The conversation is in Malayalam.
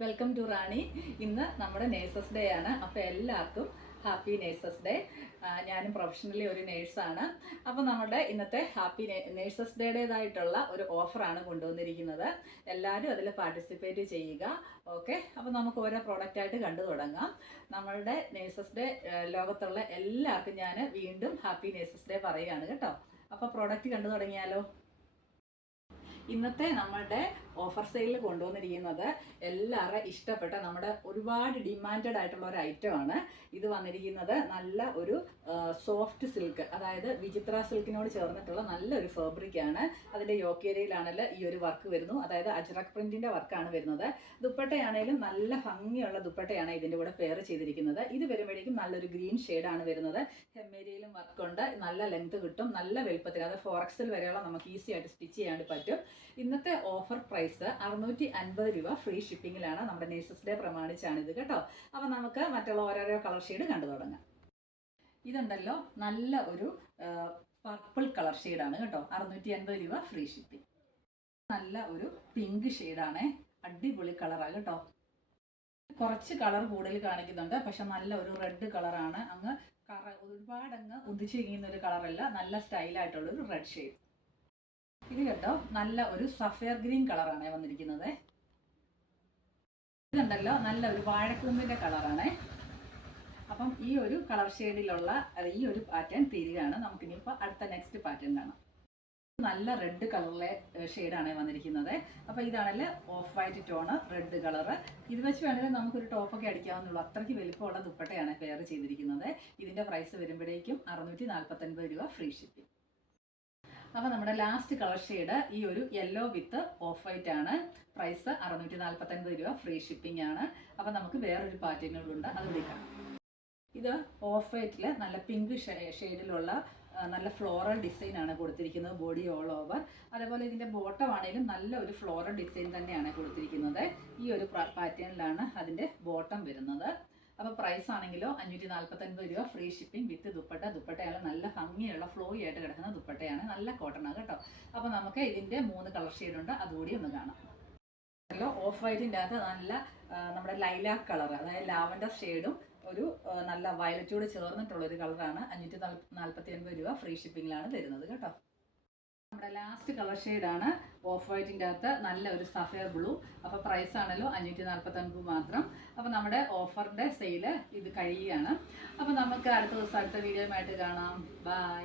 വെൽക്കം ടു റാണി. ഇന്ന് നമ്മുടെ നേഴ്സസ് ഡേ ആണ്. അപ്പോൾ എല്ലാവർക്കും ഹാപ്പി നേഴ്സസ് ഡേ. ഞാനും പ്രൊഫഷണലി ഒരു നേഴ്സാണ്. അപ്പോൾ നമ്മുടെ ഇന്നത്തെ ഹാപ്പി നേഴ്സസ് ഡേയുടേതായിട്ടുള്ള ഒരു ഓഫറാണ് കൊണ്ടുവന്നിരിക്കുന്നത്. എല്ലാവരും അതിൽ പാർട്ടിസിപ്പേറ്റ് ചെയ്യുക. ഓക്കെ, അപ്പോൾ നമുക്ക് ഓരോ പ്രോഡക്റ്റായിട്ട് കണ്ടു തുടങ്ങാം. നമ്മളുടെ നേഴ്സസ് ഡേ ലോകത്തുള്ള എല്ലാവർക്കും ഞാൻ വീണ്ടും ഹാപ്പി നേഴ്സസ് ഡേ പറയുകയാണ് കേട്ടോ. അപ്പോൾ പ്രോഡക്റ്റ് കണ്ടു തുടങ്ങിയാലോ. ഇന്നത്തെ നമ്മളുടെ ഓഫർ സെയിലിൽ കൊണ്ടുവന്നിരിക്കുന്നത് എല്ലാവരുടെ ഇഷ്ടപ്പെട്ട നമ്മുടെ ഒരുപാട് ഡിമാൻഡഡ് ആയിട്ടുള്ള ഒരു ഐറ്റമാണ്. ഇത് വന്നിരിക്കുന്നത് നല്ല ഒരു സോഫ്റ്റ് സിൽക്ക്, അതായത് വിചിത്ര സിൽക്കിനോട് ചേർന്നിട്ടുള്ള നല്ലൊരു ഫാബ്രിക്കാണ്. അതിൻ്റെ യോക്കേരിയിലാണെങ്കിൽ ഈ ഒരു വർക്ക് വരുന്നു, അതായത് അജ്രക് പ്രിന്റിൻ്റെ വർക്കാണ് വരുന്നത്. ദുപ്പട്ടയാണെങ്കിലും നല്ല ഭംഗിയുള്ള ദുപ്പട്ടയാണ് ഇതിൻ്റെ കൂടെ പെയർ ചെയ്തിരിക്കുന്നത്. ഇത് വരുമ്പോഴേക്കും നല്ലൊരു ഗ്രീൻ ഷെയ്ഡാണ് വരുന്നത്. ഹെമ്മേരിയിലും വർക്കുണ്ട്, നല്ല ലെങ്ത് കിട്ടും, നല്ല വലുപ്പത്തിൽ, അത് 4XL വരെയുള്ള നമുക്ക് ഈസി ആയിട്ട് സ്റ്റിച്ച് ചെയ്യാൻ പറ്റും. ഇന്നത്തെ ഓഫർ പ്രൈസ് 650 രൂപ, ഫ്രീ ഷിപ്പിങ്ങിലാണ്. നമ്മുടെ നേഴ്സസ് ഡേ പ്രമാണിച്ചാണിത് കേട്ടോ. അപ്പോൾ നമുക്ക് മറ്റുള്ള ഓരോരോ കളർ ഷെയ്ഡ് കണ്ടു തുടങ്ങാം. ഇതുണ്ടല്ലോ, നല്ല ഒരു പർപ്പിൾ കളർ ഷെയ്ഡാണ് കേട്ടോ. 650 രൂപ, ഫ്രീ ഷിപ്പിംഗ്. നല്ല ഒരു പിങ്ക് ഷെയ്ഡാണ്, അടിപൊളി കളറാണ് കേട്ടോ. കുറച്ച് കളർ കൂടുതൽ കാണിക്കുന്നുണ്ട്, പക്ഷെ നല്ല ഒരു റെഡ് കളറാണ്. അങ്ങ് ഒരുപാടങ്ങ് ഉദിച്ചിരിക്കുന്ന ഒരു കളറല്ല, നല്ല സ്റ്റൈലായിട്ടുള്ളൊരു റെഡ് ഷെയ്ഡ്. ഇത് കേട്ടോ, നല്ല ഒരു സഫയർ ഗ്രീൻ കളറാണ് വന്നിരിക്കുന്നത്. ഇതുണ്ടല്ലോ, നല്ല ഒരു വാഴക്കൂമ്പിൻ്റെ കളറാണ്. അപ്പം ഈ ഒരു കളർ ഷെയ്ഡിലുള്ള ഈ ഒരു പാറ്റേൺ തീരുകയാണ്. നമുക്കിനിയിപ്പോൾ അടുത്ത നെക്സ്റ്റ് പാറ്റേൺ കാണാം. നല്ല റെഡ് കളറിലെ ഷെയ്ഡാണ് വന്നിരിക്കുന്നത്. അപ്പോൾ ഇതാണല്ലേ of white tone, red colour. ഇത് വെച്ച് വേണമെങ്കിൽ നമുക്കൊരു ടോപ്പൊക്കെ അടിക്കാവുന്നുള്ളൂ. അത്രയ്ക്ക് വലിപ്പമുള്ള ദുപ്പട്ടയാണ് പെയർ ചെയ്തിരിക്കുന്നത്. ഇതിൻ്റെ പ്രൈസ് വരുമ്പോഴേക്കും 649 രൂപ, ഫ്രീ ഷിപ്പിംഗ്. അപ്പോൾ നമ്മുടെ ലാസ്റ്റ് കളർ ഷെയ്ഡ് ഈ ഒരു യെല്ലോ വിത്ത് ഓഫ് വൈറ്റ് ആണ്. പ്രൈസ് 649 രൂപ, ഫ്രീ ഷിപ്പിംഗ് ആണ്. അപ്പോൾ നമുക്ക് വേറൊരു പാറ്റേണുകളുണ്ട്, അത് വിളിക്കാം. ഇത് ഓഫ് വൈറ്റിൽ നല്ല പിങ്ക് ഷെയ്ഡിലുള്ള നല്ല ഫ്ലോറൽ ഡിസൈൻ ആണ് കൊടുത്തിരിക്കുന്നത്, ബോഡി ഓൾ ഓവർ. അതേപോലെ ഇതിൻ്റെ ബോട്ടം ആണെങ്കിലും നല്ല ഒരു ഫ്ലോറൽ ഡിസൈൻ തന്നെയാണ് കൊടുത്തിരിക്കുന്നത്. ഈ ഒരു പാറ്റേണിലാണ് അതിൻ്റെ ബോട്ടം വരുന്നത്. അപ്പോൾ പ്രൈസ് ആണെങ്കിലോ 549 രൂപ, ഫ്രീ ഷിപ്പിംഗ് വിത്ത് ദുപ്പട്ട. ദുപ്പട്ടയാണ് നല്ല ഭംഗിയുള്ള ഫ്ലോയി ആയിട്ട് കിടക്കുന്ന ദുപ്പട്ടയാണ്, നല്ല കോട്ടണാണ് കേട്ടോ. അപ്പോൾ നമുക്ക് ഇതിൻ്റെ 3 കളർ ഷെയ്ഡുണ്ട്, അതുകൂടി ഒന്ന് കാണാം. ഓഫ് വൈറ്റിൻ്റെ അകത്ത് നല്ല നമ്മുടെ ലൈലാക്ക് കളർ, അതായത് ലാവൻഡർ ഷെയ്ഡും ഒരു നല്ല വയലറ്റോട് ചേർന്നിട്ടുള്ളൊരു കളറാണ്. 549 രൂപ, ഫ്രീ ഷിപ്പിങ്ങിലാണ് തരുന്നത് കേട്ടോ. നമ്മുടെ ലാസ്റ്റ് കളർ ഷെയ്ഡാണ് ഓഫ് വൈറ്റിൻ്റെ അകത്ത് നല്ല ഒരു സഫയർ ബ്ലൂ. അപ്പോൾ പ്രൈസ് ആണല്ലോ 549 മാത്രം. അപ്പോൾ നമ്മുടെ ഓഫറിൻ്റെ സെയില് ഇത് കഴിയുകയാണ്. അപ്പോൾ നമുക്ക് അടുത്ത ദിവസം അടുത്ത വീഡിയോയുമായിട്ട് കാണാം. ബൈ.